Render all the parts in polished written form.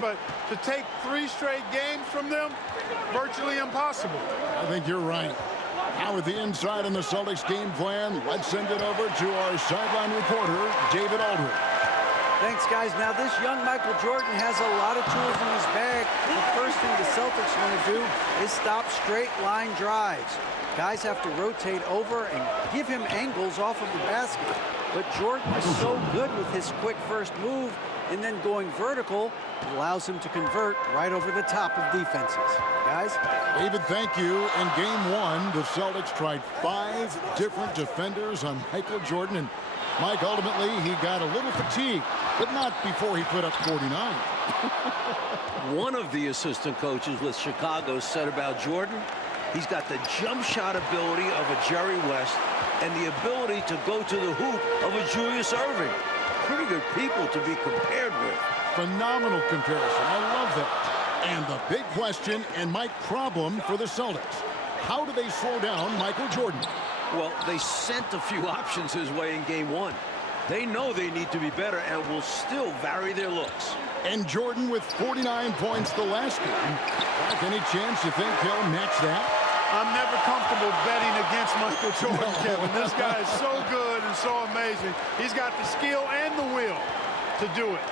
But to take 3 straight games from them, virtually impossible. I think you're right. Now with the inside on the Celtics game plan, let's send it over to our sideline reporter, David Aldridge. Thanks, guys. Now, this young Michael Jordan has a lot of tools in his bag. The first thing the Celtics want to do is stop straight line drives. Guys have to rotate over and give him angles off of the basket. But Jordan is so good with his quick first move and then going vertical, it allows him to convert right over the top of defenses. Guys? David, thank you. In game 1, the Celtics tried 5 different defenders on Michael Jordan, and Mike, ultimately, he got a little fatigued, but not before he put up 49. One of the assistant coaches with Chicago said about Jordan, he's got the jump shot ability of a Jerry West and the ability to go to the hoop of a Julius Erving. Pretty good people to be compared with. Phenomenal comparison. I love that. And the big question and Mike problem for the Celtics. How do they slow down Michael Jordan? Well, they sent a few options his way in game 1. They know they need to be better and will still vary their looks. And Jordan with 49 points the last game. Like, any chance you think he'll match that? I'm never comfortable betting against Michael Jordan, Kevin. This guy is so good and so amazing. He's got the skill and the will to do it.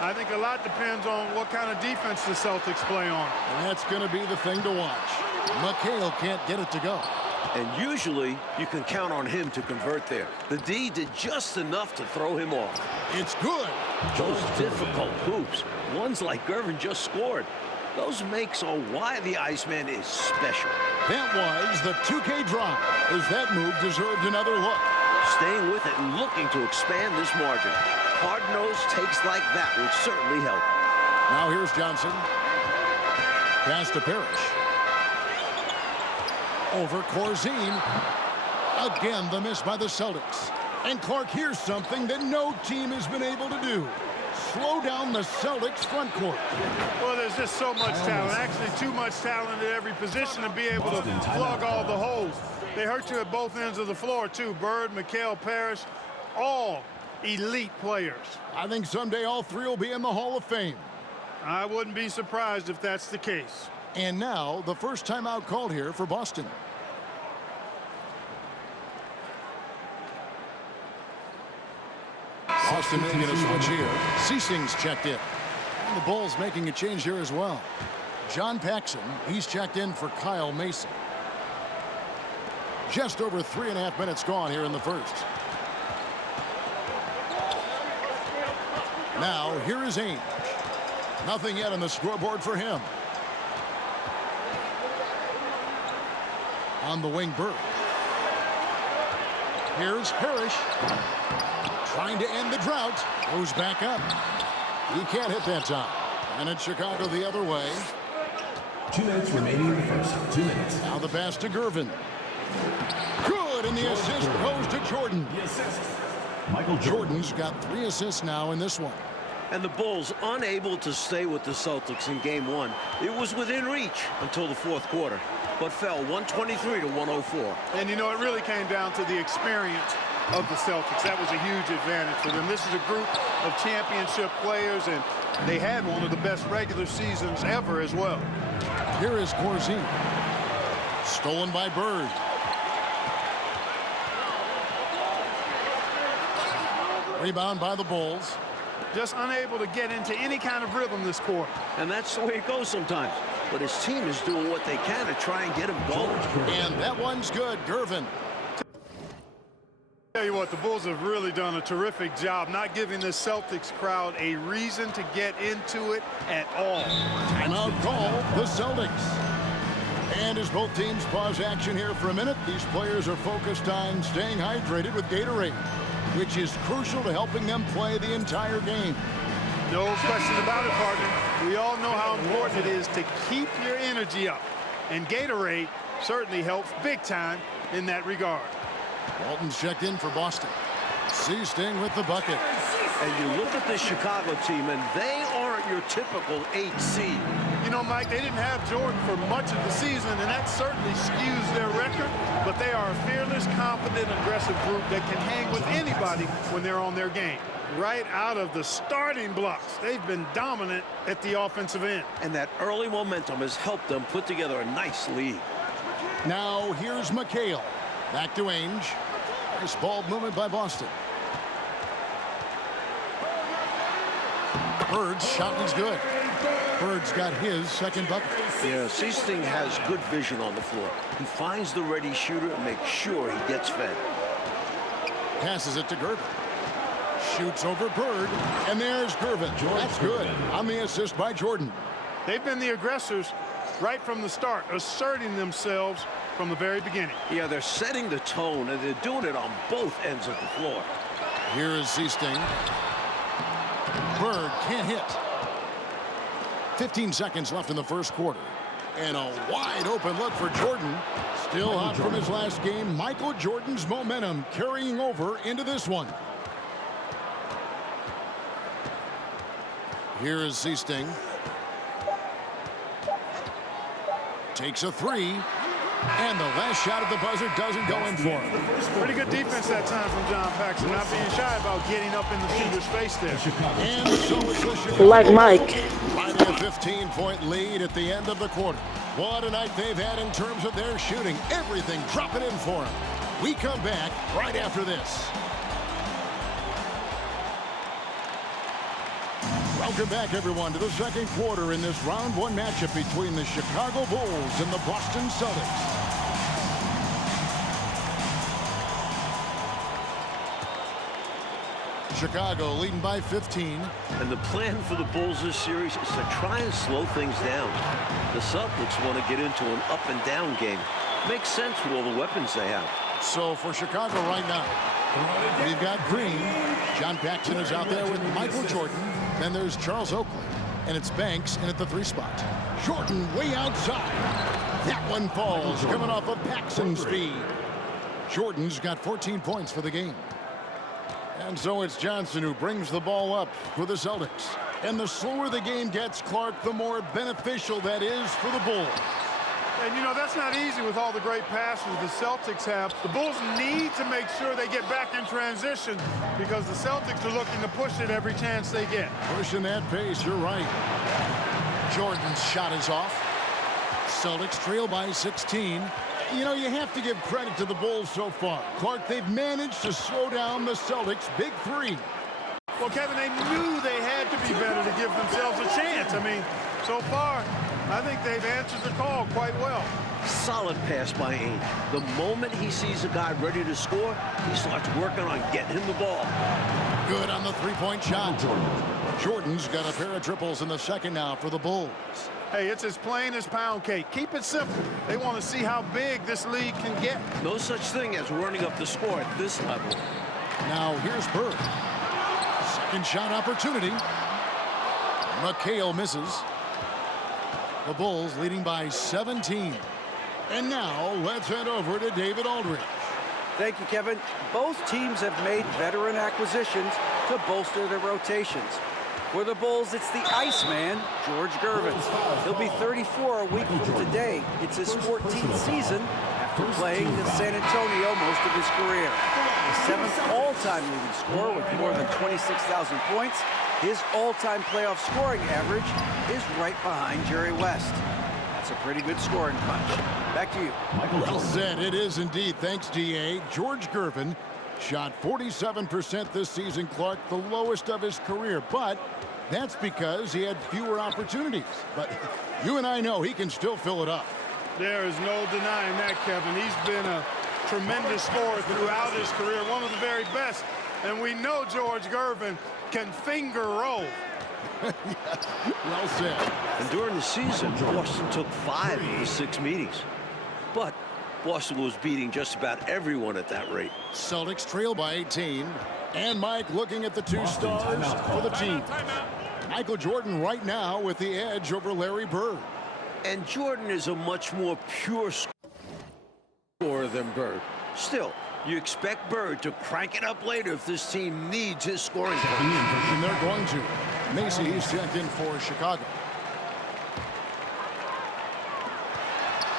I think a lot depends on what kind of defense the Celtics play on. And that's going to be the thing to watch. McHale can't get it to go. And usually, you can count on him to convert there. The D did just enough to throw him off. It's good. Those difficult hoops, ones like Gervin just scored, those makes on why the Iceman is special. That was the 2K drive, as that move deserved another look. Staying with it and looking to expand this margin. Hard-nosed takes like that would certainly help. Now here's Johnson. Pass to Parrish. Over Corzine. Again, the miss by the Celtics. And Clark, here's something that no team has been able to do. Slow down the Celtics front court. Well, there's just so much talent, actually too much talent at every position to be able to plug all the holes. They hurt you at both ends of the floor, too. Bird, McHale, Parrish, all elite players. I think someday all 3 will be in the Hall of Fame. I wouldn't be surprised if that's the case. And now, the first timeout called here for Boston. Boston making a switch here. Ceasing's checked in. And the Bulls making a change here as well. John Paxson, he's checked in for Kyle Mason. Just over 3.5 minutes gone here in the first. Now, here is Ainge. Nothing yet on the scoreboard for him. On the wing, Bird. Here's Parrish. Trying to end the drought. Goes back up. He can't hit that time. And it's Chicago the other way. 2 minutes remaining in the first. 2 minutes. Now the pass to Gervin. Good, and the assist goes to Jordan. The assist. Michael Jordan's got 3 assists now in this one. And the Bulls unable to stay with the Celtics in game 1. It was within reach until the 4th quarter, but fell 123 to 104. And, you know, it really came down to the experience of the Celtics. That was a huge advantage for them. This is a group of championship players, and they had one of the best regular seasons ever as well. Here is Corzine. Stolen by Bird. Rebound by the Bulls. Just unable to get into any kind of rhythm this quarter. And that's the way it goes sometimes. But his team is doing what they can to try and get him going. And that one's good. Gervin. Tell you what, the Bulls have really done a terrific job not giving this Celtics crowd a reason to get into it at all. Timeout call, the Celtics. And as both teams pause action here for a minute, these players are focused on staying hydrated with Gatorade, which is crucial to helping them play the entire game. No question about it, partner. We all know how important it is to keep your energy up. And Gatorade certainly helps big time in that regard. Walton's checked in for Boston. Ceasing with the bucket. And you look at this Chicago team, and they aren't your typical 8 seed. You know, Mike, they didn't have Jordan for much of the season, and that certainly skews their record, but they are a fearless, confident, aggressive group that can hang with anybody when they're on their game. Right out of the starting blocks, they've been dominant at the offensive end. And that early momentum has helped them put together a nice lead. Now here's McHale. Back to Ainge. Nice ball movement by Boston. Bird's shot is good. Bird's got his second bucket. Yeah, Siesting has good vision on the floor. He finds the ready shooter and makes sure he gets fed. Passes it to Gervin. Shoots over Bird, and there's Gervin. That's good on the assist by Jordan. They've been the aggressors right from the start, asserting themselves from the very beginning. Yeah, they're setting the tone, and they're doing it on both ends of the floor. Here is Siesting. Bird can't hit. 15 seconds left in the first quarter. And a wide open look for Jordan. Still hot from his last game. Michael Jordan's momentum carrying over into this one. Here is Siesting. Takes a three. And the last shot at the buzzer doesn't go in for him. Pretty good defense that time from John Paxson, not being shy about getting up in the shooter's face there. And so it's the Chicago Like Mike. Finding a 15-point lead at the end of the quarter. What a night they've had in terms of their shooting. Everything dropping in for them. We come back right after this. Welcome back, everyone, to the second quarter in this round one matchup between the Chicago Bulls and the Boston Celtics. Chicago leading by 15. And the plan for the Bulls this series is to try and slow things down. The Celtics want to get into an up-and-down game. Makes sense with all the weapons they have. So for Chicago right now, we've got Green. John Paxson is out there with Michael Jordan. Then there's Charles Oakley. And it's Banks in at the 3 spot. Jordan way outside. That one falls, coming off of Paxson's speed. Jordan's got 14 points for the game. And so it's Johnson who brings the ball up for the Celtics. And the slower the game gets, Clark, the more beneficial that is for the Bulls. And, you know, that's not easy with all the great passes the Celtics have. The Bulls need to make sure they get back in transition because the Celtics are looking to push it every chance they get. Pushing that pace, you're right. Jordan's shot is off. Celtics trail by 16. You know, you have to give credit to the Bulls so far. Clark, they've managed to slow down the Celtics' big three. Well, Kevin, they knew they had to be better to give themselves a chance. I mean, so far, I think they've answered the call quite well. Solid pass by Ainge. The moment he sees a guy ready to score, he starts working on getting him the ball. Good on the three-point shot. Jordan's got a pair of triples in the second now for the Bulls. Hey, it's as plain as pound cake. Keep it simple. They want to see how big this league can get. No such thing as running up the score at this level. Now here's Bird. Second shot opportunity. McHale misses. The Bulls leading by 17. And now let's head over to David Aldridge. Thank you, Kevin. Both teams have made veteran acquisitions to bolster their rotations. For the Bulls, it's the Iceman, George Gervin. He'll be 34 a week from today. It's his 14th season after playing in San Antonio most of his career. The 7th all-time leading scorer with more than 26,000 points. His all-time playoff scoring average is right behind Jerry West. That's a pretty good scoring punch. Back to you. Well said. It is indeed. Thanks, DA. George Gervin shot 47% this season, Clark, the lowest of his career. But that's because he had fewer opportunities. But you and I know he can still fill it up. There is no denying that, Kevin. He's been a tremendous scorer throughout his career, one of the very best. And we know George Gervin can finger roll. Yes, well said. And during the season, Boston took 5 of the 6 meetings. But Boston was beating just about everyone at that rate. Celtics trail by 18. And Mike looking at the two stars for the team. Michael Jordan right now with the edge over Larry Bird. And Jordan is a much more pure scorer than Bird. Still, you expect Bird to crank it up later if this team needs his scoring points. And they're going to. Macy is checked in for Chicago.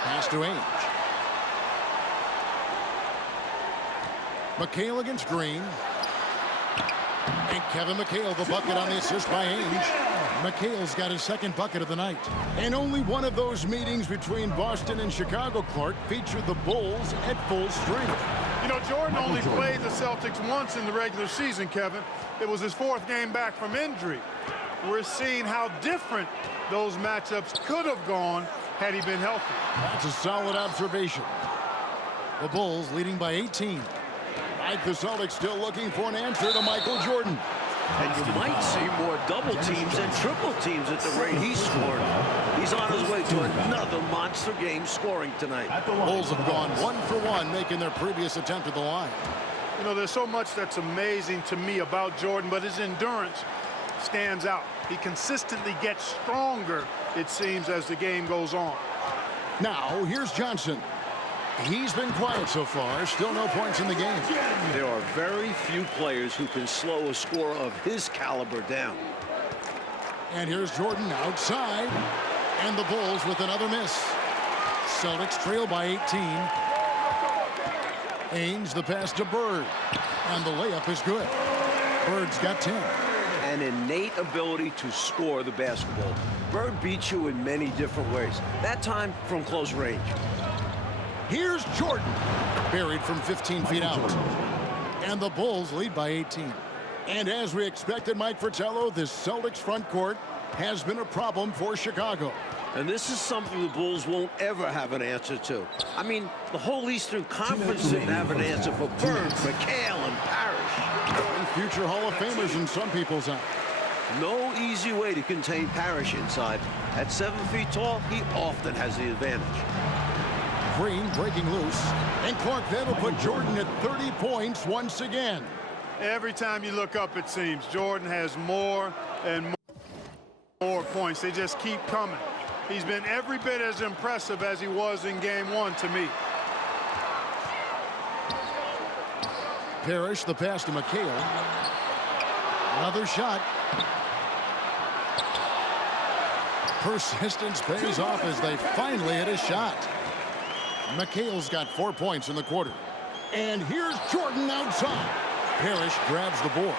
Pass to Ainge. McHale against Green. And Kevin McHale, the bucket on the assist by Ainge. McHale's got his second bucket of the night. And only one of those meetings between Boston and Chicago, Clark, featured the Bulls at full strength. You know, Jordan only played the Celtics once in the regular season, Kevin. It was his 4th game back from injury. We're seeing how different those matchups could have gone had he been healthy. That's a solid observation. The Bulls leading by 18. Like the Celtics still looking for an answer to Michael Jordan. And you might see more double teams and triple teams at the rate he's scored. He's on his way to another monster game scoring tonight. The Bulls have gone 1 for 1, making their previous attempt at the line. You know, there's so much that's amazing to me about Jordan, but his endurance stands out. He consistently gets stronger, it seems, as the game goes on. Now, here's Johnson. He's been quiet so far. Still no points in the game. There are very few players who can slow a scorer of his caliber down. And here's Jordan outside. And the Bulls with another miss. Celtics trail by 18. Ainge the pass to Bird. And the layup is good. Bird's got 10. An innate ability to score the basketball. Bird beats you in many different ways. That time from close range. Here's Jordan. Buried from 15 feet out. And the Bulls lead by 18. And as we expected, Mike Fratello, this Celtics front court has been a problem for Chicago. And this is something the Bulls won't ever have an answer to. I mean, the whole Eastern Conference didn't have an answer for Bird, McHale, and Parrish. And future Hall of Famers in some people's eyes. No easy way to contain Parrish inside. At 7 feet tall, he often has the advantage. Green breaking loose. And Clark, that'll put Jordan at 30 points once again. Every time you look up, it seems, Jordan has more and more points. They just keep coming. He's been every bit as impressive as he was in game 1 to me. Parrish, the pass to McHale. Another shot. Persistence pays off as they finally hit a shot. McHale's got 4 points in the quarter. And here's Jordan outside. Parrish grabs the board.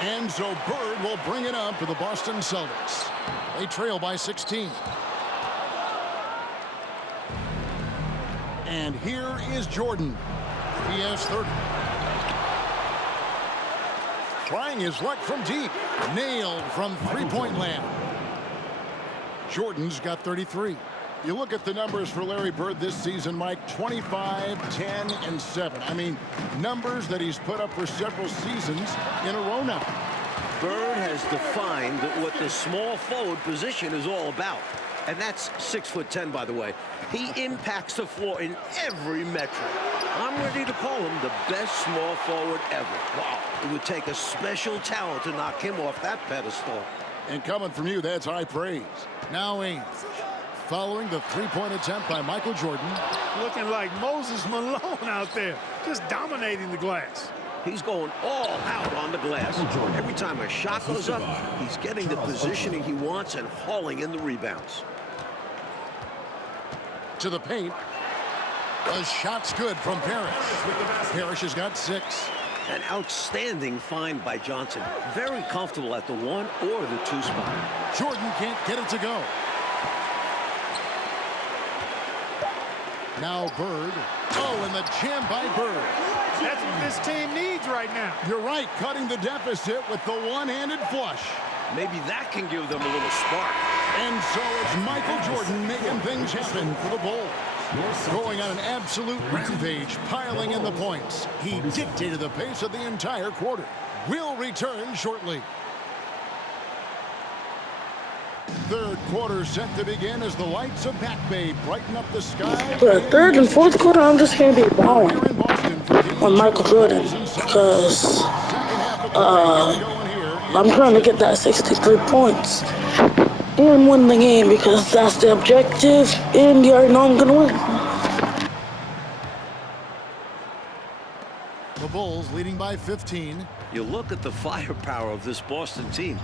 And so Bird will bring it up to the Boston Celtics. They trail by 16. And here is Jordan. He has 30. Trying his luck from deep. Nailed from three-point land. Jordan's got 33. You look at the numbers for Larry Bird this season, Mike, 25, 10, and 7. I mean, numbers that he's put up for several seasons in a row now. Bird has defined what the small forward position is all about. And that's 6'10", by the way. He impacts the floor in every metric. I'm ready to call him the best small forward ever. Wow, it would take a special talent to knock him off that pedestal. And coming from you, that's high praise. Now Ainge. Following the three-point attempt by Michael Jordan. Looking like Moses Malone out there, just dominating the glass. He's going all out on the glass. Every time a shot goes up, he's getting the positioning he wants and hauling in the rebounds. To the paint. The shot's good from Parrish. Parrish has got 6. An outstanding find by Johnson. Very comfortable at the 1 or the 2 spot. Jordan can't get it to go. Now Bird. Oh, and the jam by Bird. That's what this team needs right now. You're right, cutting the deficit with the one-handed flush. Maybe that can give them a little spark. And so it's Michael Jordan making things happen for the Bulls. Going on an absolute rampage, piling in the points. He dictated the pace of the entire quarter. We'll return shortly. Third quarter set to begin as the lights of Back Bay brighten up the sky. For the third and fourth quarter, I'm just going to be balling on Michael Jordan because I'm trying to get that 63 points and win the game because that's the objective, and you already know I'm going to win. The Bulls leading by 15. You look at the firepower of this Boston team.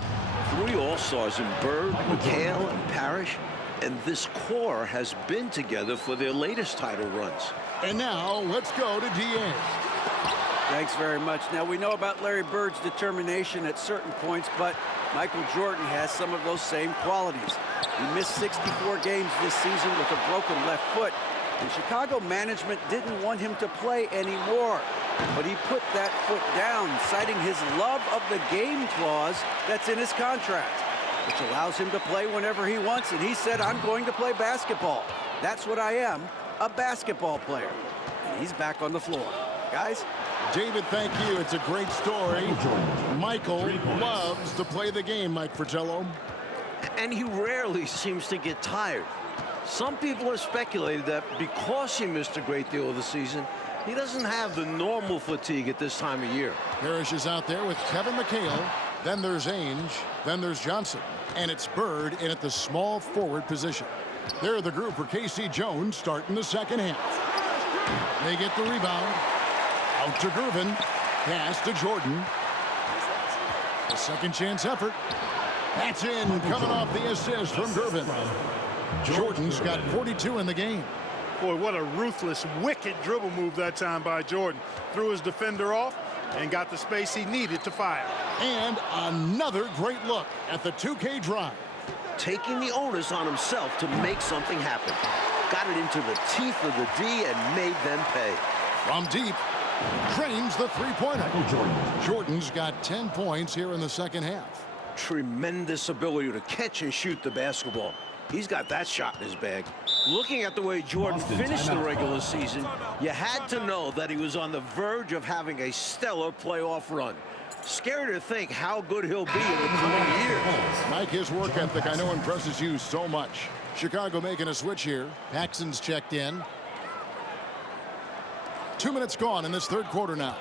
3 All-Stars in Bird, McHale, and Parrish, and this core has been together for their latest title runs. And now let's go to Diaz. Thanks very much. Now, we know about Larry Bird's determination at certain points, but Michael Jordan has some of those same qualities. He missed 64 games this season with a broken left foot, and Chicago management didn't want him to play anymore. But he put that foot down, citing his love of the game clause that's in his contract, which allows him to play whenever he wants, and he said, I'm going to play basketball. That's what I am, a basketball player. And he's back on the floor. Guys? David, thank you. It's a great story. Michael loves to play the game, Mike Fratello. And he rarely seems to get tired. Some people have speculated that because he missed a great deal of the season, he doesn't have the normal fatigue at this time of year. Parrish is out there with Kevin McHale. Then there's Ainge. Then there's Johnson. And it's Bird in at the small forward position. They're the group for K.C. Jones starting the second half. They get the rebound. Out to Gervin. Pass to Jordan. A second chance effort. That's in. Coming off the assist from Gervin. Jordan's got 42 in the game. Boy, what a ruthless, wicked dribble move that time by Jordan. Threw his defender off and got the space he needed to fire. And another great look at the 2K drive. Taking the onus on himself to make something happen. Got it into the teeth of the D and made them pay. From deep, drains the three-pointer. Jordan's got 10 points here in the second half. Tremendous ability to catch and shoot the basketball. He's got that shot in his bag. Looking at the way Jordan finished the regular season, you had to know that he was on the verge of having a stellar playoff run. Scary to think how good he'll be in the coming years. Mike, his work ethic I know impresses you so much. Chicago making a switch here. Paxson's checked in. 2 minutes gone in this third quarter now.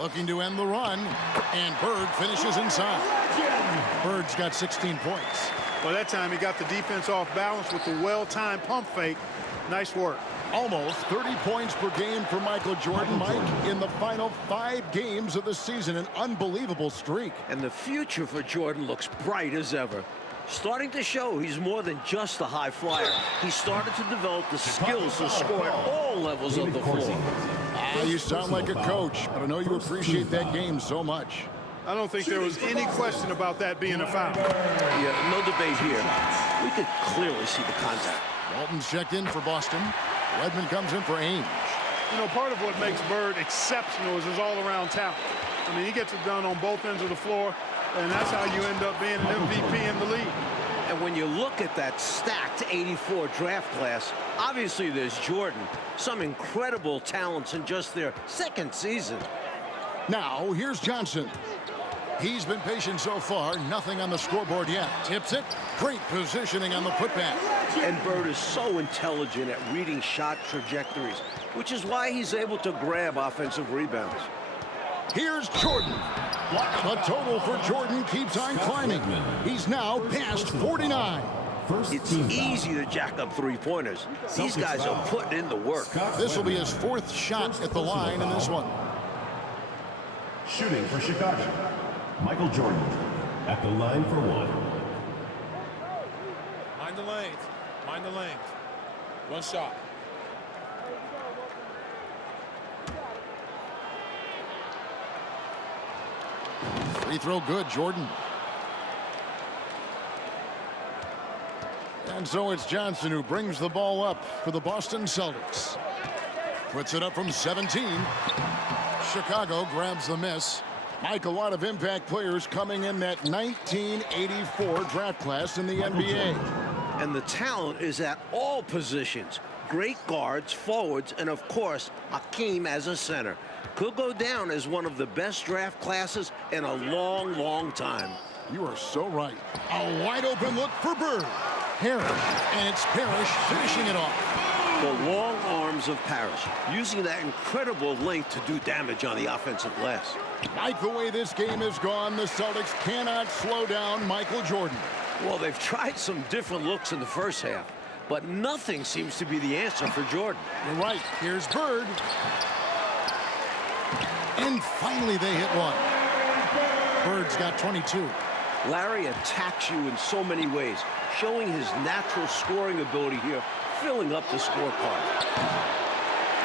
Looking to end the run, and Bird finishes inside. Bird's got 16 points. Well, that time he got the defense off balance with the well-timed pump fake. Nice work. Almost 30 points per game for Michael Jordan, Mike, in the final 5 games of the season. An unbelievable streak. And the future for Jordan looks bright as ever. Starting to show he's more than just a high flyer. He started to develop the skills to score at all levels of the floor. You sound like a coach, but I know you appreciate that game so much. I don't think there was any question about that being a foul. Yeah, no debate here. We could clearly see the contact. Walton's checked in for Boston. Redmond comes in for Ainge. You know, part of what makes Bird exceptional is his all-around talent. I mean, he gets it done on both ends of the floor, and that's how you end up being an MVP in the league. And when you look at that stacked 84 draft class, obviously there's Jordan. Some incredible talents in just their second season. Now, here's Johnson. He's been patient so far. Nothing on the scoreboard yet. Tips it. Great positioning on the putback. And Bird is so intelligent at reading shot trajectories, which is why he's able to grab offensive rebounds. Here's Jordan. The total for Jordan keeps on climbing. He's now past 49. It's easy to jack up three-pointers. These guys are putting in the work. This will be his 4th shot at the line in this one. Shooting for Chicago, Michael Jordan at the line for 1. Mind the lanes. Mind the lanes. One shot. Free throw good, Jordan. And so it's Johnson who brings the ball up for the Boston Celtics. Puts it up from 17. Chicago grabs the miss. Mike, a lot of impact players coming in that 1984 draft class in the NBA. And the talent is at all positions. Great guards, forwards, and of course, Hakeem as a center. Could go down as one of the best draft classes in a long, long time. You are so right. A wide open look for Bird. Parrish, and it's Parrish finishing it off. The long arms of Parrish, using that incredible length to do damage on the offensive glass. Like the way this game has gone, the Celtics cannot slow down Michael Jordan. Well, they've tried some different looks in the first half, but nothing seems to be the answer for Jordan. You're right. Here's Bird. And finally they hit one. Bird's got 22. Larry attacks you in so many ways, showing his natural scoring ability here, filling up the scorecard.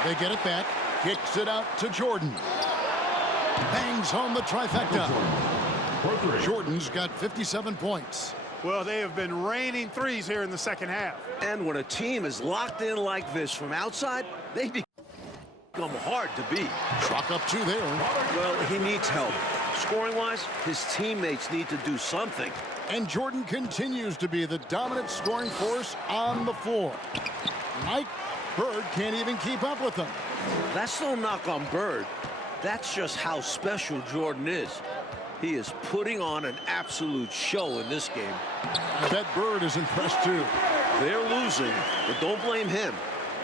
They get it back. Kicks it out to Jordan. Bangs home the trifecta. Jordan's got 57 points. Well, they have been raining threes here in the second half. And when a team is locked in like this from outside, they become hard to beat. Chalk up 2 there. Well, he needs help. Scoring-wise, his teammates need to do something. And Jordan continues to be the dominant scoring force on the floor. Mike Bird can't even keep up with them. That's no knock on Bird. That's just how special Jordan is. He is putting on an absolute show in this game. I bet Bird is impressed too. They're losing, but don't blame him.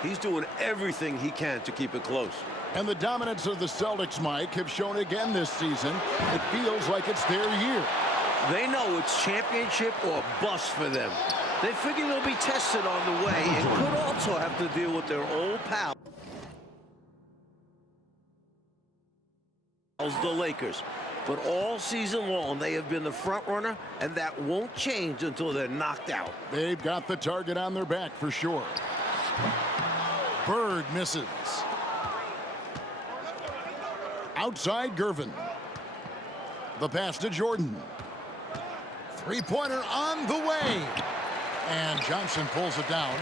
He's doing everything he can to keep it close. And the dominance of the Celtics, Mike, have shown again this season. It feels like it's their year. They know it's championship or bust for them. They figure they'll be tested on the way and could also have to deal with their old pals, the Lakers. But all season long, they have been the front runner, and that won't change until they're knocked out. They've got the target on their back for sure. Bird misses. Outside Gervin. The pass to Jordan. Three-pointer on the way. And Johnson pulls it down.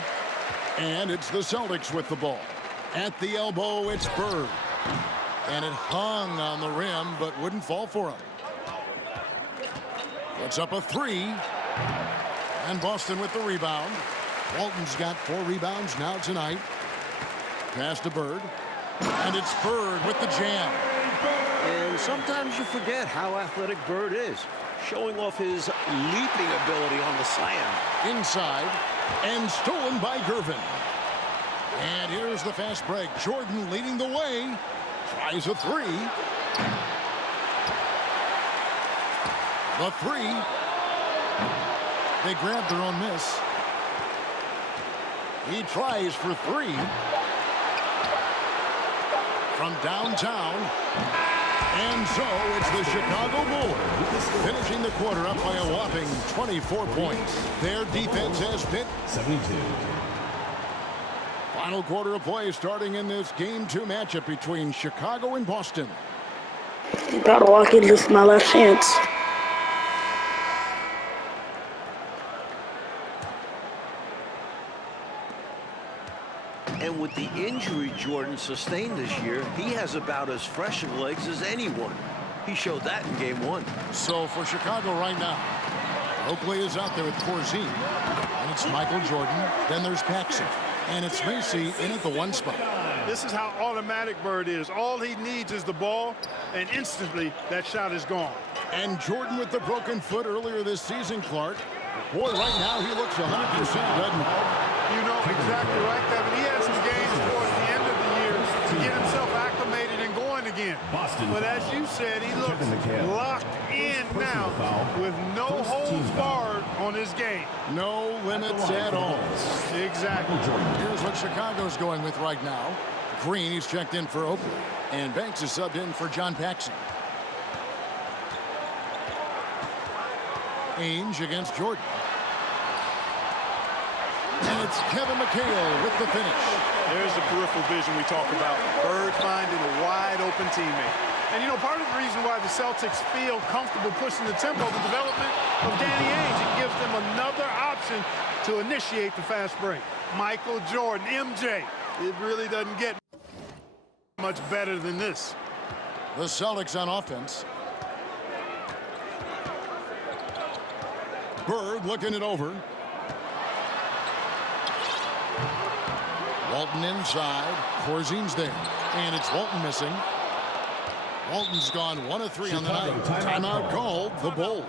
And it's the Celtics with the ball. At the elbow, it's Bird. And it hung on the rim, but wouldn't fall for him. Puts up a 3. And Boston with the rebound. Walton's got 4 rebounds now tonight. Pass to Bird. And it's Bird with the jam. And sometimes you forget how athletic Bird is, showing off his leaping ability on the slam. Inside, and stolen by Gervin. And here's the fast break. Jordan leading the way. Tries a 3. The 3. They grab their own miss. He tries for 3. From downtown. And so it's the Chicago Bulls finishing the quarter up by a whopping 24 points. Their defense has been 72. Final quarter of play starting in this Game 2 matchup between Chicago and Boston. Gotta walk in, this is my last chance. And with the injury Jordan sustained this year, he has about as fresh of legs as anyone. He showed that in Game 1. So for Chicago right now, Oakley is out there with Corzine. And it's Michael Jordan. Then there's Paxson. And it's Macy in at the 1 spot. This is how automatic Bird is. All he needs is the ball, and instantly that shot is gone. And Jordan with the broken foot earlier this season, Clark. Boy, right now he looks 100%, doesn't he? You know exactly right, Kevin. He had some games towards the end of the year to get himself acclimated and going again. Boston But as you said, he looks locked in now with no holds barred on his game. No limits at all. Exactly. Here's what Chicago's going with right now. Green, he's checked in for Oakley. And Banks is subbed in for John Paxson. Ainge against Jordan. And it's Kevin McHale with the finish. There's the peripheral vision we talk about. Bird finding a wide open teammate. And you know, part of the reason why the Celtics feel comfortable pushing the tempo, the development of Danny Ainge, it gives them another option to initiate the fast break. Michael Jordan, MJ. It really doesn't get much better than this. The Celtics on offense. Bird looking it over. Walton inside. Corzine's there. And it's Walton missing. Walton's gone 1 of 3 on the night. Timeout called the Bulls.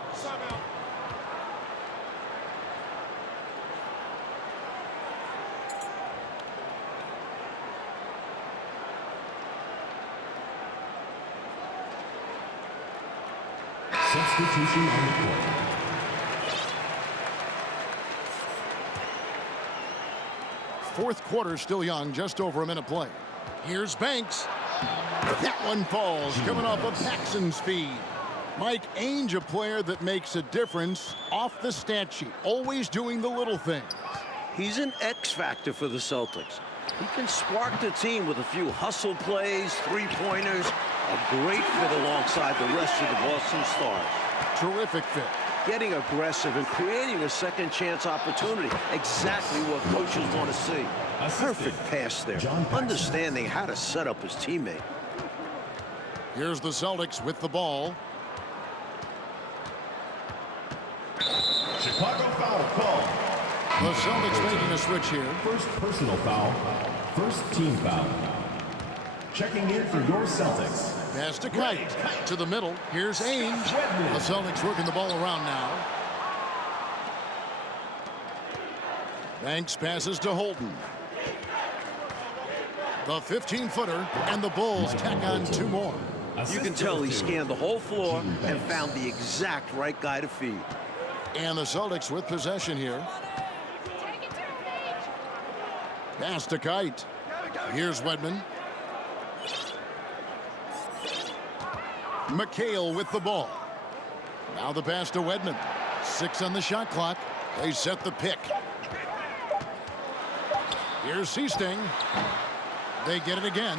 Substitution on the court. Fourth quarter still young, just over a minute play. Here's Banks. That one falls, coming off of Paxson's feed. Mike, Ainge, a player that makes a difference off the stat sheet, always doing the little things. He's an X factor for the Celtics. He can spark the team with a few hustle plays, three-pointers, a great fit alongside the rest of the Boston Stars. Terrific fit. Getting aggressive and creating a second chance opportunity. Exactly what coaches want to see. Perfect pass there. Understanding how to set up his teammate. Here's the Celtics with the ball. Chicago foul call. The Celtics making a switch here. First personal foul. First team foul. Checking in for your Celtics. Pass to Kite. To the middle. Here's Ainge. The Celtics working the ball around now. Banks passes to Holden. The 15-footer, and the Bulls tack on 2 more. You can tell he scanned the whole floor and found the exact right guy to feed. And the Celtics with possession here. Pass to Kite. Here's Wedman. McHale with the ball. Now the pass to Wedman. 6 on the shot clock. They set the pick. Here's Seasting. They get it again.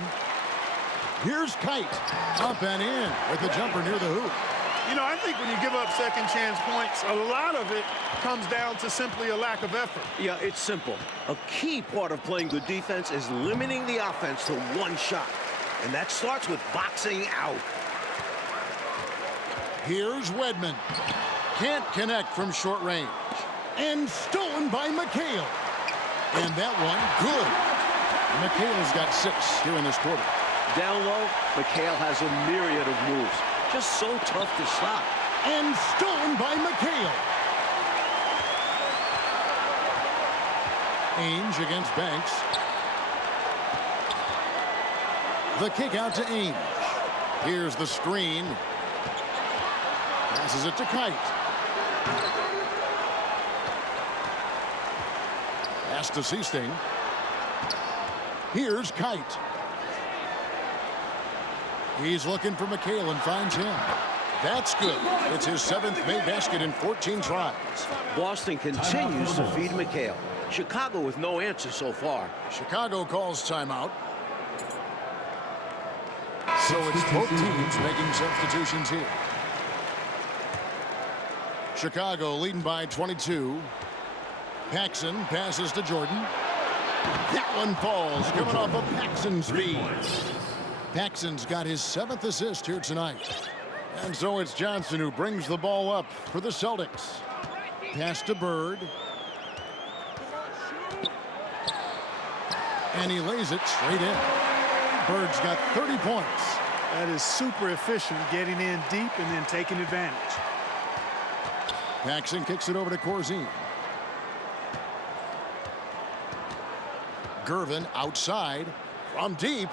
Here's Kite. Up and in with the jumper near the hoop. You know, I think when you give up second chance points, a lot of it comes down to simply a lack of effort. Yeah, it's simple. A key part of playing good defense is limiting the offense to one shot. And that starts with boxing out. Here's Wedman. Can't connect from short range. And stolen by McHale. And that one, good. McHale's got 6 here in this quarter. Down low, McHale has a myriad of moves. Just so tough to stop. And stolen by McHale. Ainge against Banks. The kick out to Ainge. Here's the screen. Passes it to Kite. Pass to Seasting. Here's Kite. He's looking for McHale and finds him. That's good. It's his 7th made basket in 14 tries. Boston continues to feed McHale. Chicago with no answer so far. Chicago calls timeout. So it's both teams making substitutions here. Chicago leading by 22. Paxson passes to Jordan. That one falls, coming off of Paxson's feed. Paxson's got his 7th assist here tonight. And so it's Johnson who brings the ball up for the Celtics. Pass to Bird. And he lays it straight in. Bird's got 30 points. That is super efficient, getting in deep and then taking advantage. Paxson kicks it over to Corzine. Gervin outside from deep.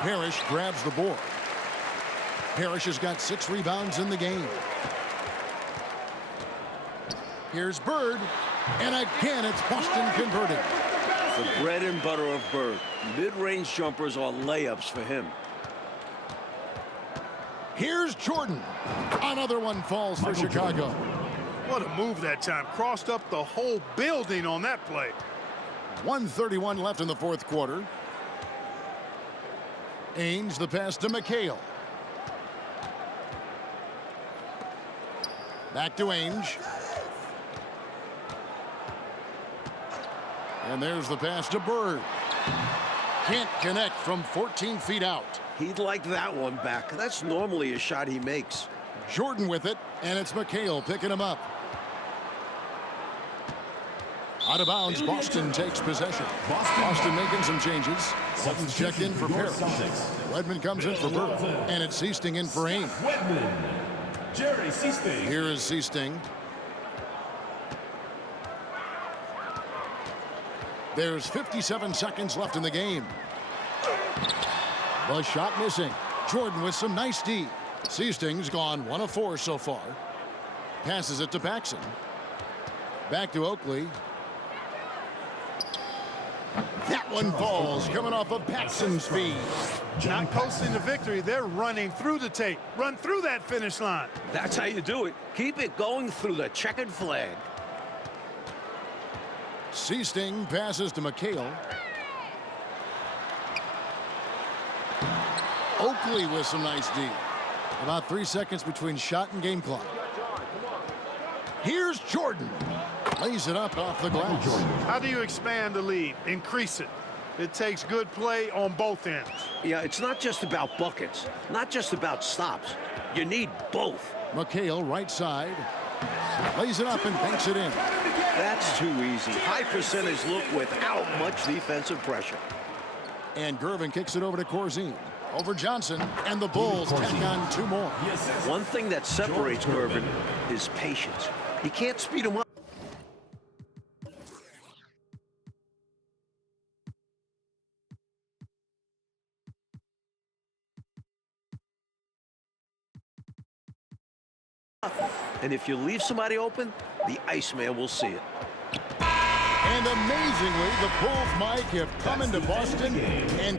Parrish grabs the board. Parrish has got 6 rebounds in the game. Here's Bird. And again, it's Boston converting. The bread and butter of Bird. Mid-range jumpers are layups for him. Here's Jordan. Another one falls for Chicago. What a move that time. Crossed up the whole building on that play. 1:31 left in the 4th quarter. Ainge the pass to McHale. Back to Ainge. And there's the pass to Bird. Can't connect from 14 feet out. He'd like that one back. That's normally a shot he makes. Jordan with it, and it's McHale picking him up. Out of bounds, Boston takes possession. Boston making some changes. Sutton's checked in for Parrish. Wedman comes in for Bird, and it's Seasting in for Ainge. Jerry Seasting. Here is Seasting. There's 57 seconds left in the game. The shot missing. Jordan with some nice D. Seasting's gone 1 of 4 so far. Passes it to Paxson. Back to Oakley. That one falls, coming off of Paxson's feed. Not coasting to victory. They're running through the tape. Run through that finish line. That's how you do it. Keep it going through the checkered flag. Seasting passes to McHale. Oakley with some nice D. About 3 seconds between shot and game clock. Here's Jordan. Lays it up off the glass. How do you expand the lead? Increase it. It takes good play on both ends. Yeah, it's not just about buckets, not just about stops. You need both. McHale, right side. Lays it up and banks it in. That's too easy. High percentage look without much defensive pressure. And Gervin kicks it over to Corzine. Over Johnson, and the Bulls tack on 2 more. One thing that separates Gervin is patience. You can't speed him up. And if you leave somebody open, the Iceman will see it. And amazingly, the Bulls, Mike, have come into Boston and